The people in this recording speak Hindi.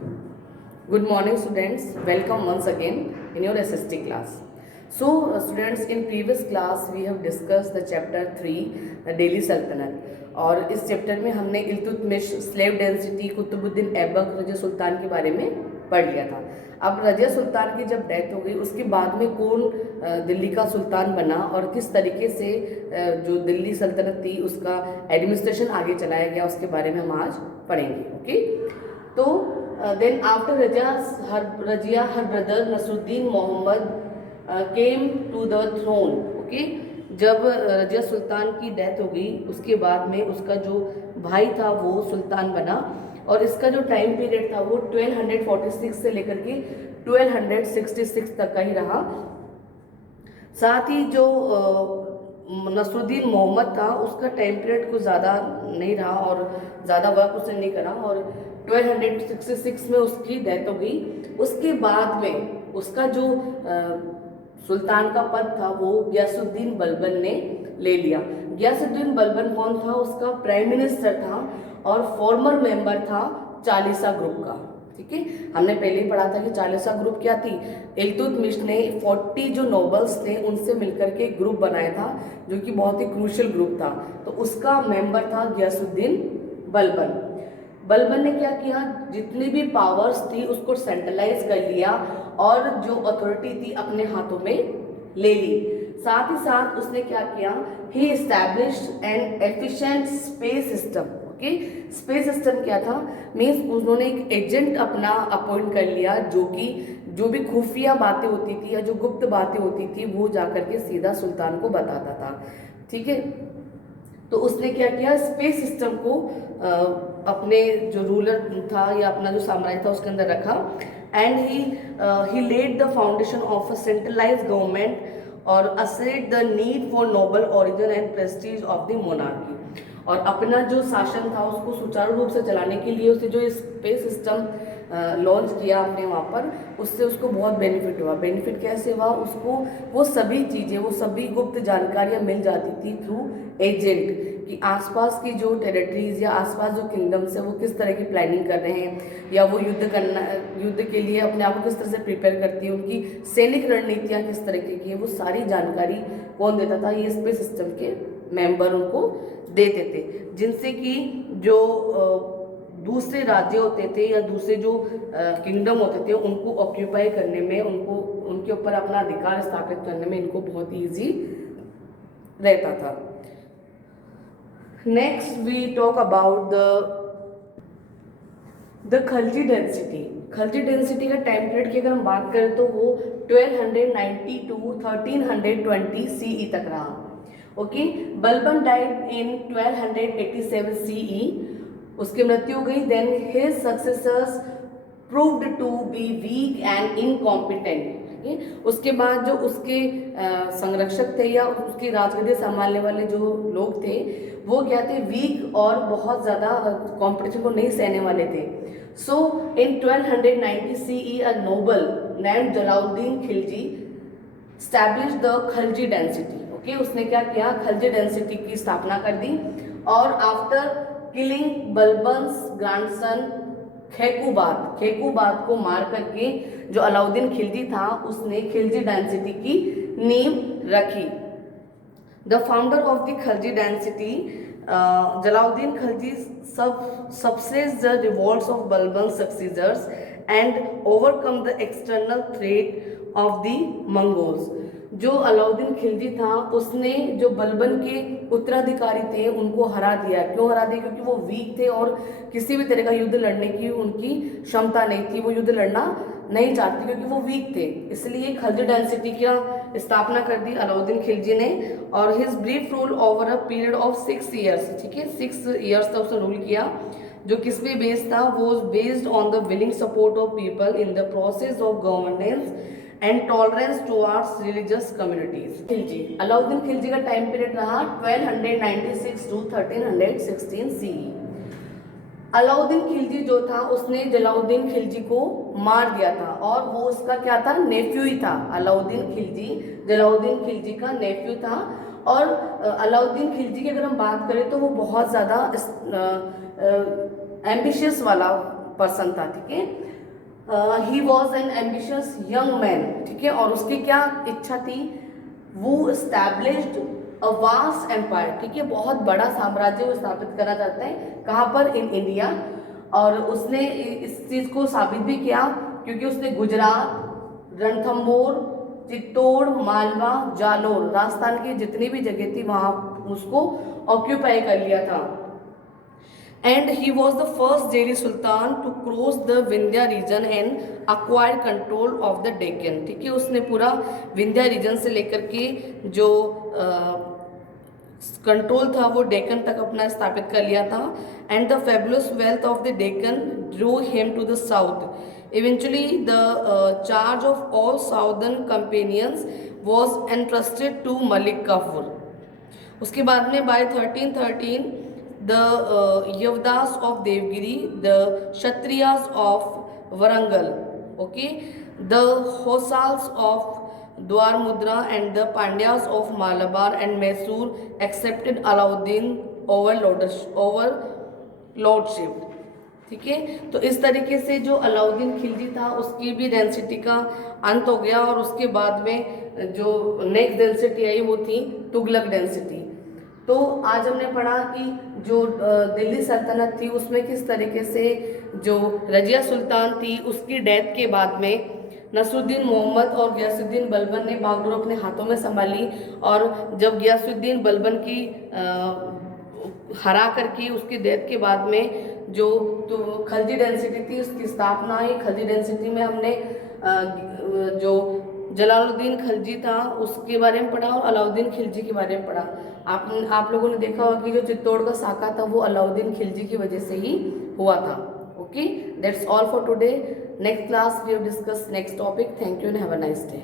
Good morning, students. Welcome once again in your SST class. So, students, in previous class we have discussed the chapter 3, the Delhi Sultanate. और इस चैप्टर में हमने इल्तुतमिश, स्लेव डेंसिटी, कुतुबुद्दीन ऐबक, रजिया सुल्तान के बारे में पढ़ लिया था। अब रजिया सुल्तान की जब डेथ हो गई उसके बाद में कौन दिल्ली का सुल्तान बना और किस तरीके से जो दिल्ली सल्तनत थी उसका एडमिनिस्ट्रेशन आगे चलाया गया उसके बारे में हम आज पढ़ेंगे। ओके, तो then after Razia, her brother Nasruddin Muhammad came to the throne. Okay, जब रजिया सुल्तान की डेथ हो गई उसके बाद में उसका जो भाई था वो सुल्तान बना और इसका जो टाइम पीरियड था वो 1246 से लेकर के 1266 तक का ही रहा। साथ ही जो नसरुद्दीन मोहम्मद था उसका टाइम पीरियड कुछ ज़्यादा नहीं रहा और ज़्यादा वर्क उसने नहीं करा और 1266 में उसकी डेथ हो गई। उसके बाद में उसका जो सुल्तान का पद था वो गयासुद्दीन बलबन ने ले लिया। गयासुद्दीन बलबन कौन था? उसका प्राइम मिनिस्टर था और फॉर्मर मेंबर था चालीसा ग्रुप का। ठीक है, हमने पहले ही पढ़ा था कि चालीसा ग्रुप क्या थी। इल्तुतमिश ने 40 जो नोबल्स थे उनसे मिलकर के ग्रुप बनाया था जो कि बहुत ही क्रूशियल ग्रुप था। तो उसका मेंबर था गयासुद्दीन बलबन। बलबन ने क्या किया, जितनी भी पावर्स थी उसको सेंट्रलाइज कर लिया और जो अथॉरिटी थी अपने हाथों में ले ली। साथ ही साथ उसने क्या किया, ही established N efficient space system. Okay, space system क्या था, मीन्स उन्होंने एक एजेंट अपना अपॉइंट कर लिया जो कि जो भी खुफिया बातें होती थी या जो गुप्त बातें होती थी वो जाकर के सीधा सुल्तान को बताता था। ठीक है, तो उसने क्या किया, स्पेस सिस्टम को अपने जो रूलर था या अपना जो साम्राज्य था उसके अंदर रखा and he laid the foundation of a centralised government और assert the need for noble origin and prestige of the monarchy. और अपना जो शासन था उसको सुचारू रूप से चलाने के लिए उसने जो स्पेस सिस्टम लॉन्च किया अपने वहाँ पर, उससे उसको बहुत बेनिफिट हुआ। बेनिफिट कैसे हुआ, उसको वो सभी चीज़ें, वो सभी गुप्त जानकारियाँ मिल जाती थी थ्रू एजेंट कि आसपास की जो टेरिटरीज या आसपास जो किंगडम्स है वो किस तरह की प्लानिंग कर रहे हैं या वो युद्ध के लिए अपने आप को किस तरह से प्रिपेयर करती है, उनकी सैनिक रणनीतियाँ किस तरीके की है, वो सारी जानकारी कौन देता था, ये स्पेस सिस्टम के मेंबर उनको देते थे, जिनसे कि जो दूसरे राज्य होते थे या दूसरे जो किंगडम होते थे उनको ऑक्यूपाई करने में, उनको उनके ऊपर अपना अधिकार स्थापित करने में इनको बहुत ईजी रहता था। Next we talk about the Khalji dynasty. Khalji dynasty का टाइम पीरियड की अगर हम बात करें तो वो 1290 टू 1320 सीई तक रहा। Okay, Balban died in 1287 CE, उसकी मृत्यु हो गई। Then his successors proved to be weak and incompetent. उसके बाद जो उसके संरक्षक थे या उसकी राजगद्दी संभालने वाले जो लोग थे वो क्या थे, वीक और बहुत ज़्यादा कंपटीशन को नहीं सहने वाले थे। So in 1290 CE a noble named Jalaluddin Khilji established the Khalji dynasty. Okay, उसने क्या किया, खलजी डेंसिटी की स्थापना कर दी और आफ्टर किलिंग बलबन्स ग्रैंडसन खेकूबाद को मार करके जो अलाउद्दीन खिलजी था उसने खिलजी डेंसिटी की नींव रखी। The founder of the Khalji density Jalauddin Khilji suppressed the revolts of Balban's successors and overcome the external threat of the Mongols। जो अलाउद्दीन खिलजी था उसने जो बलबन के उत्तराधिकारी थे उनको हरा दिया। क्यों हरा दिया? क्योंकि वो वीक थे और किसी भी तरह का युद्ध लड़ने की उनकी क्षमता नहीं थी, वो युद्ध लड़ना नहीं चाहते क्योंकि वो वीक थे। इसलिए खलजी डेंसिटी की स्थापना कर दी अलाउद्दीन खिलजी ने और his brief rule over a period of 6 years. ठीक है, 6 ईयर्स तक उसने रूल किया। जो किस पे बेस्ड था, वो based on the willing support of people in the process of governance and tolerance towards religious communities. Khilji, Alauddin Khilji का टाइम पीरियड रहा 1296 टू 1316 सीई। अलाउद्दीन खिलजी जो था उसने जलाउद्दीन खिलजी को मार दिया था और वो उसका क्या था, नेफ्यू ही था। अलाउद्दीन खिलजी जलाउद्दीन खिलजी का नेफ्यू था और अलाउद्दीन खिलजी की अगर हम बात करें तो वो बहुत ज़्यादा एम्बिशियस वाला पर्सन था, ठीक है। He was an ambitious young man, ठीक है, और उसकी क्या इच्छा थी, वो स्टैब्लिश्ड अ वास्ट एम्पायर, ठीक है, बहुत बड़ा साम्राज्य वो स्थापित करना चाहते हैं, कहाँ पर, इन इंडिया। और उसने इस चीज़ को साबित भी किया क्योंकि उसने गुजरात, रणथंबोर, चित्तौड़, मालवा, जालोर, राजस्थान की जितनी भी जगह थी वहाँ उसको ऑक्यूपाई कर लिया था। And he was the first Delhi sultan to cross the Vindhya region and acquire control of the Deccan, ठीक है, उसने पूरा विंध्या रीजन से लेकर के जो कंट्रोल था वो डेक्कन तक अपना स्थापित कर लिया था। And the fabulous wealth of the Deccan drew him to the south. Eventually the charge of all southern companions was entrusted to Malik Kafur. उसके बाद में by 1313 the Yadavas of Devagiri, the Kshatriyas of Warangal, okay, the Hoysalas of Dwaramudra and the Pandyas of Malabar and Mysore accepted Alauddin overlordship, ठीक है। तो इस तरीके से जो अलाउद्दीन खिलजी था उसकी भी डेंसिटी का अंत हो गया, और उसके बाद में जो नेक्स्ट डेंसिटी आई वो थी तुगलक डेंसिटी। तो आज हमने पढ़ा कि जो दिल्ली सल्तनत थी उसमें किस तरीके से जो रजिया सुल्तान थी उसकी डेथ के बाद में नसरुद्दीन मोहम्मद और गयासुद्दीन बलबन ने बागडोर अपने हाथों में संभाली, और जब गयासुद्दीन बलबन की हरा करके उसकी डेथ के बाद में जो तो खलजी डेंसिटी थी उसकी स्थापना हुई। खलजी डेंसिटी में हमने जो जलालुद्दीन खलजी था उसके बारे में पढ़ा और अलाउद्दीन खिलजी के बारे में पढ़ा। आप लोगों ने देखा होगा कि जो चित्तौड़ का साका था वो अलाउद्दीन खिलजी की वजह से ही हुआ था। Okay, that's all for today. Next class we have discuss next topic. Thank you and have a nice day.